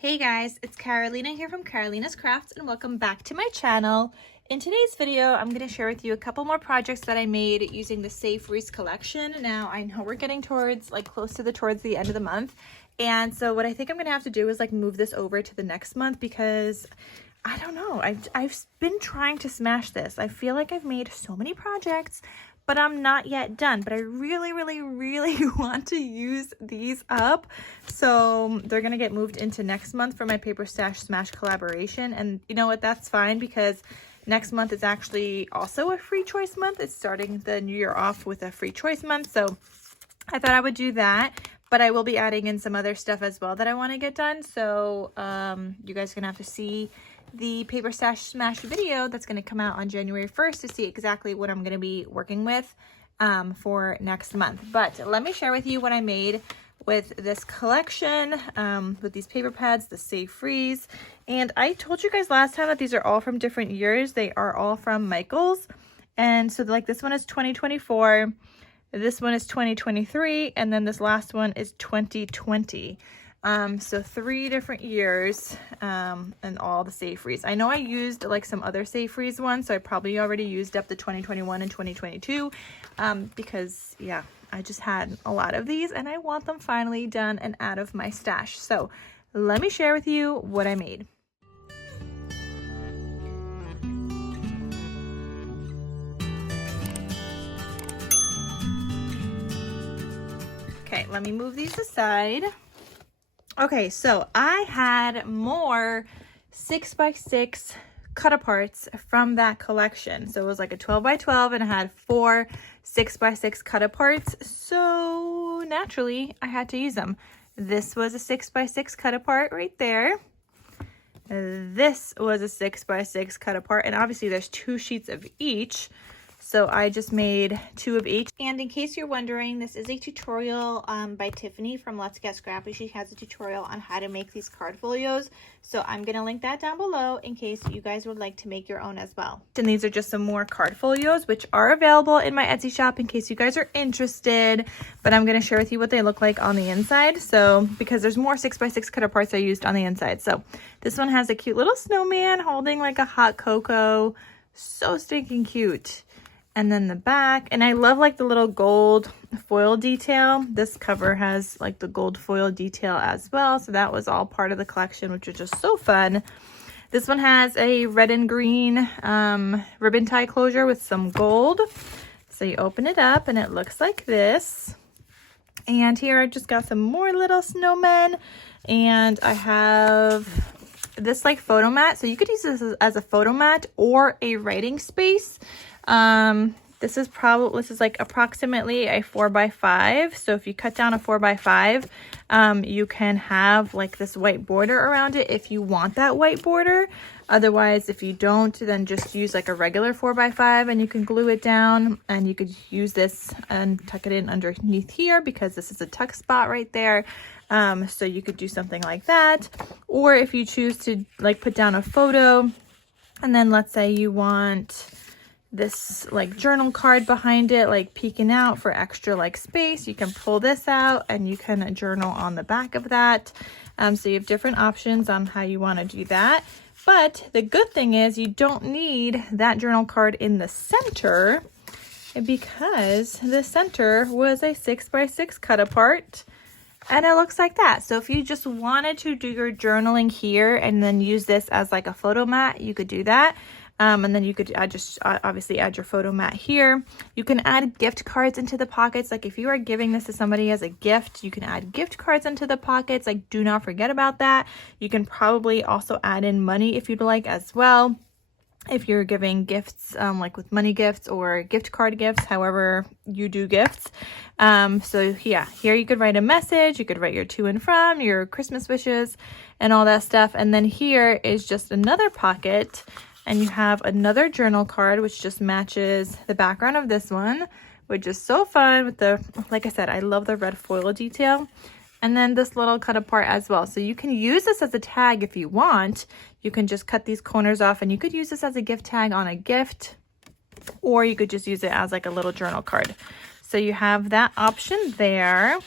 Hey guys, it's Carolina here from KarolinasKrafts and welcome back to my channel. In today's video, I'm going to share with you a couple more projects that I made using the FAVE collection. Now, I know we're getting towards towards the end of the month. And so what I think I'm going to have to do is move this over to the next month because I don't know. I've been trying to smash this. I feel like I've made so many projects, but I'm not yet done. But I really want to use these up. So they're going to get moved into next month for my Paper Stash Smash collaboration. And you know what? That's fine because next month is actually also a free choice month. It's starting the new year off with a free choice month. So I thought I would do that. But I will be adding in some other stuff as well that I want to get done. So you guys are going to have to see the Paper Stash Smash video that's going to come out on January 1st to see exactly what I'm going to be working with for next month. But let me share with you what I made with this collection, with these paper pads, the Save Freeze. And I told you guys last time that these are all from different years. They are all from Michaels. And so this one is 2024. This one is 2023, and then this last one is 2020. So 3 different years, and all the Save Freeze. I know I used some other Save Freeze ones, so I probably already used up the 2021 and 2022, because yeah, I just had a lot of these and I want them finally done and out of my stash. So let me share with you what I made. Okay, let me move these aside. Okay, so I had more 6x6 cut-aparts from that collection. So it was like a 12x12 and I had 4 6x6 cut-aparts. So naturally, I had to use them. This was a 6x6 cut-apart right there. This was a 6x6 cut-apart, and obviously there's 2 sheets of each. So I just made 2 of each. And in case you're wondering, this is a tutorial by Tiffany from Let's Get Scrappy. She has a tutorial on how to make these card folios. So I'm going to link that down below in case you guys would like to make your own as well. And these are just some more card folios, which are available in my Etsy shop in case you guys are interested. But I'm going to share with you what they look like on the inside. So because there's more 6x6 cut-aparts I used on the inside. So this one has a cute little snowman holding a hot cocoa. So stinking cute. And then the back, and I love the little gold foil detail. This cover has the gold foil detail as well. So that was all part of the collection, which was just so fun. This one has a red and green ribbon tie closure with some gold. So you open it up and it looks like this. And here I just got some more little snowmen. And I have this photo mat. So you could use this as a photo mat or a writing space. This is approximately a 4x5. So if you cut down a 4x5, you can have this white border around it if you want that white border. Otherwise, if you don't, then just use a regular 4x5 and you can glue it down, and you could use this and tuck it in underneath here because this is a tuck spot right there. So you could do something like that. Or if you choose to put down a photo, and then let's say you want this journal card behind it peeking out for extra space, you can pull this out and you can journal on the back of that. So you have different options on how you want to do that. But the good thing is you don't need that journal card in the center because the center was a 6x6 cut apart. And it looks like that. So if you just wanted to do your journaling here and then use this as a photo mat, you could do that. And then you could obviously add your photo mat here. You can add gift cards into the pockets. If you are giving this to somebody as a gift, you can add gift cards into the pockets. Do not forget about that. You can probably also add in money if you'd like as well. If you're giving gifts, with money gifts or gift card gifts, however you do gifts. So yeah, here you could write a message. You could write your to and from, your Christmas wishes, and all that stuff. And then here is just another pocket. And you have another journal card, which just matches the background of this one, which is so fun with the, like I said, I love the red foil detail. And then this little cut apart as well. So you can use this as a tag if you want. You can just cut these corners off and you could use this as a gift tag on a gift, or you could just use it as a little journal card. So you have that option there.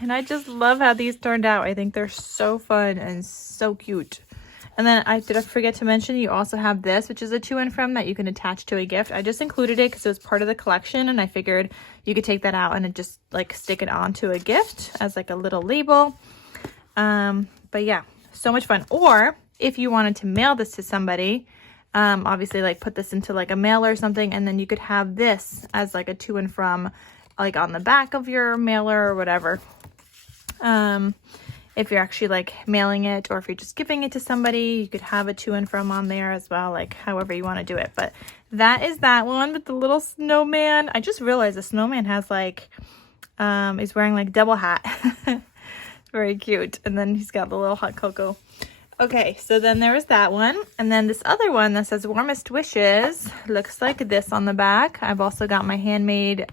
And I just love how these turned out. I think they're so fun and so cute. And then I forget to mention, you also have this, which is a to and from that you can attach to a gift. I just included it because it was part of the collection, and I figured you could take that out and just like stick it onto a gift as like a little label. But yeah, so much fun. Or if you wanted to mail this to somebody, obviously like put this into like a mailer or something, and then you could have this as like a to and from, like on the back of your mailer or whatever. If you're actually like mailing it, or if you're just giving it to somebody, you could have a to and from on there as well, like however you want to do it. But that is that one with the little snowman. I just realized the snowman has like, is wearing like double hat. Very cute. And then he's got the little hot cocoa. Okay, so then there was that one. And then this other one that says warmest wishes looks like this on the back. I've also got my handmade,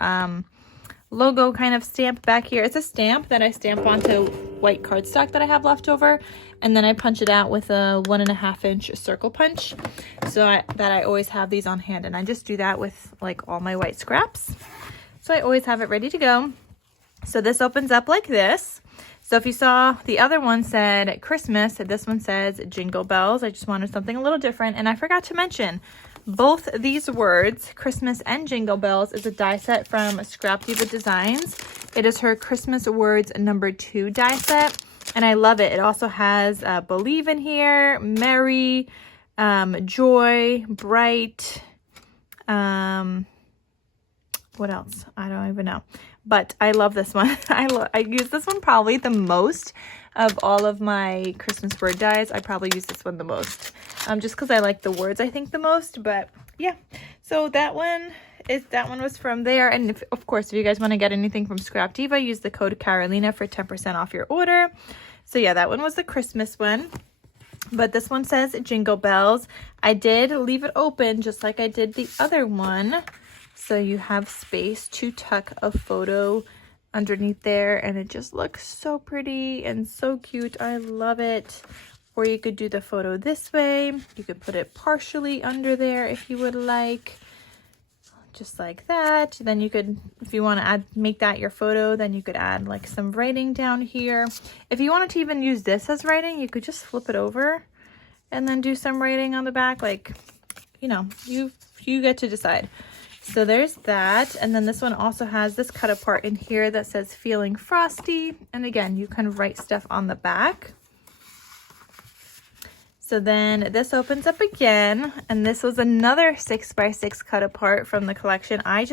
logo kind of stamp back here. It's a stamp that I stamp onto white cardstock that I have left over, and then I punch it out with a 1.5 inch circle punch, so that I always have these on hand. And I just do that with like all my white scraps, so I always have it ready to go. So this opens up like this. So if you saw, the other one said Christmas, this one says Jingle Bells. I just wanted something a little different. And I forgot to mention, both these words, Christmas and Jingle Bells, is a die set from Scrap Diva Designs. It is her Christmas Words #2 die set, and I love it. It also has Believe in here, Merry, Joy, Bright, what else? I don't even know. But I love this one. I use this one probably the most of all of my Christmas word dies. I probably use this one the most, just because I like the words, I think, the most. But yeah, so that one was from there. And of course, if you guys want to get anything from Scrap Diva, use the code Carolina for 10% off your order. So yeah, that one was the Christmas one. But this one says Jingle Bells. I did leave it open just like I did the other one, so you have space to tuck a photo underneath there, and it just looks so pretty and so cute. I love it. Or you could do the photo this way. You could put it partially under there if you would like, just like that. Then you could, if you want to make that your photo, then you could add like some writing down here. If you wanted to even use this as writing, you could just flip it over and then do some writing on the back. Like, you know, you get to decide. So there's that. And then this one also has this cut apart in here that says Feeling Frosty. And again, you can write stuff on the back. So then this opens up again, and this was another 6x6 cut apart from the collection. I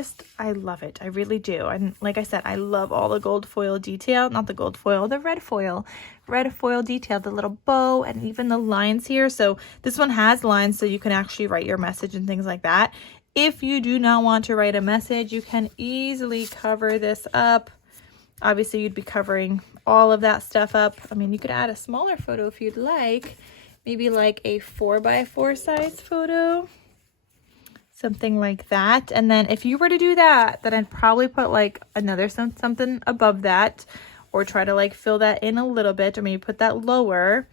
love it. I really do. And like I said, I love all the gold foil detail, not the gold foil, the red foil detail, the little bow, and even the lines here. So this one has lines, so you can actually write your message and things like that. If you do not want to write a message, you can easily cover this up. Obviously, you'd be covering all of that stuff up. I mean, you could add a smaller photo if you'd like. Maybe like a 4x4 size photo, something like that. And then if you were to do that, then I'd probably put like another something above that, or try to like fill that in a little bit, or maybe put that lower.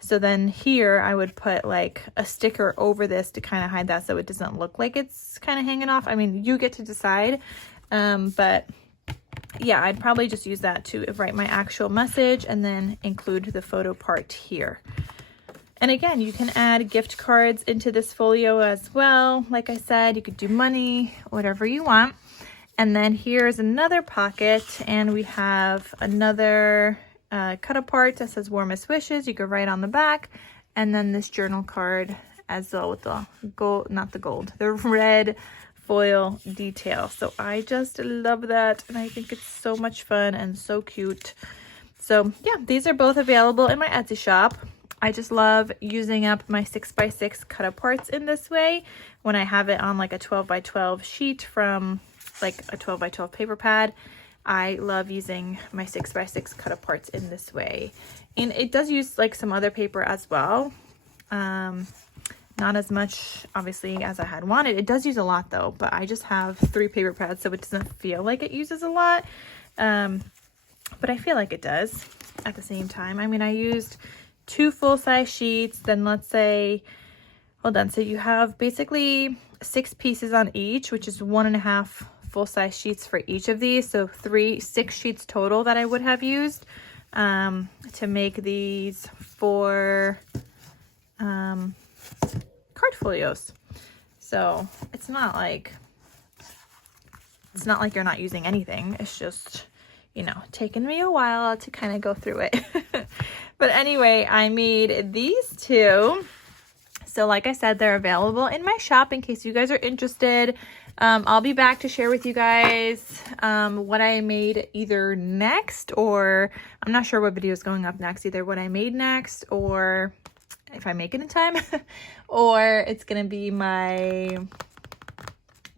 So then here I would put like a sticker over this to kind of hide that, so it doesn't look like it's kind of hanging off. I mean, you get to decide. But yeah, I'd probably just use that to write my actual message and then include the photo part here. And again, you can add gift cards into this folio as well. Like I said, you could do money, whatever you want. And then here's another pocket, and we have another cut apart that says Warmest Wishes. You could write on the back. And then this journal card as well with the gold, not the gold, the red foil detail. So I just love that, and I think it's so much fun and so cute. So yeah, these are both available in my Etsy shop. I just love using up my 6x6 cut aparts in this way when I have it on like a 12x12 sheet from like a 12x12 paper pad. I love using my 6x6 cut aparts in this way. And it does use like some other paper as well. Not as much obviously as I had wanted. It does use a lot though, but I just have 3 paper pads, so it doesn't feel like it uses a lot. But I feel like it does at the same time. I mean, I used 2 full-size sheets, then let's say, hold on, so you have basically 6 pieces on each, which is 1.5 full-size sheets for each of these. So 6 sheets total that I would have used to make these 4 card folios. So it's not like you're not using anything. It's just, you know, taken me a while to kind of go through it. But anyway, I made these 2. So like I said, they're available in my shop in case you guys are interested. I'll be back to share with you guys what I made either next, or I'm not sure what video is going up next, either what I made next, or if I make it in time, or it's going to be my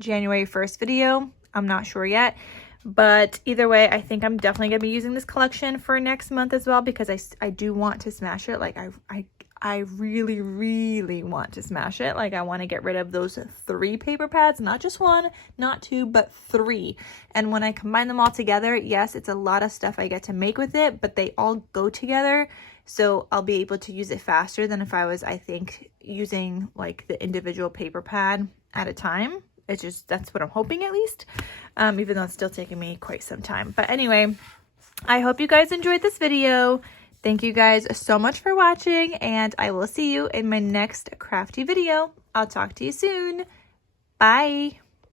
January 1st video. I'm not sure yet. But either way, I think I'm definitely going to be using this collection for next month as well, because I do want to smash it. Like I really, really want to smash it. Like I want to get rid of those 3 paper pads, not just 1, not 2, but 3. And when I combine them all together, yes, it's a lot of stuff I get to make with it, but they all go together. So I'll be able to use it faster than if I was, I think, using like the individual paper pad at a time. It's just, that's what I'm hoping at least, even though it's still taking me quite some time. But anyway, I hope you guys enjoyed this video. Thank you guys so much for watching, and I will see you in my next crafty video. I'll talk to you soon. Bye.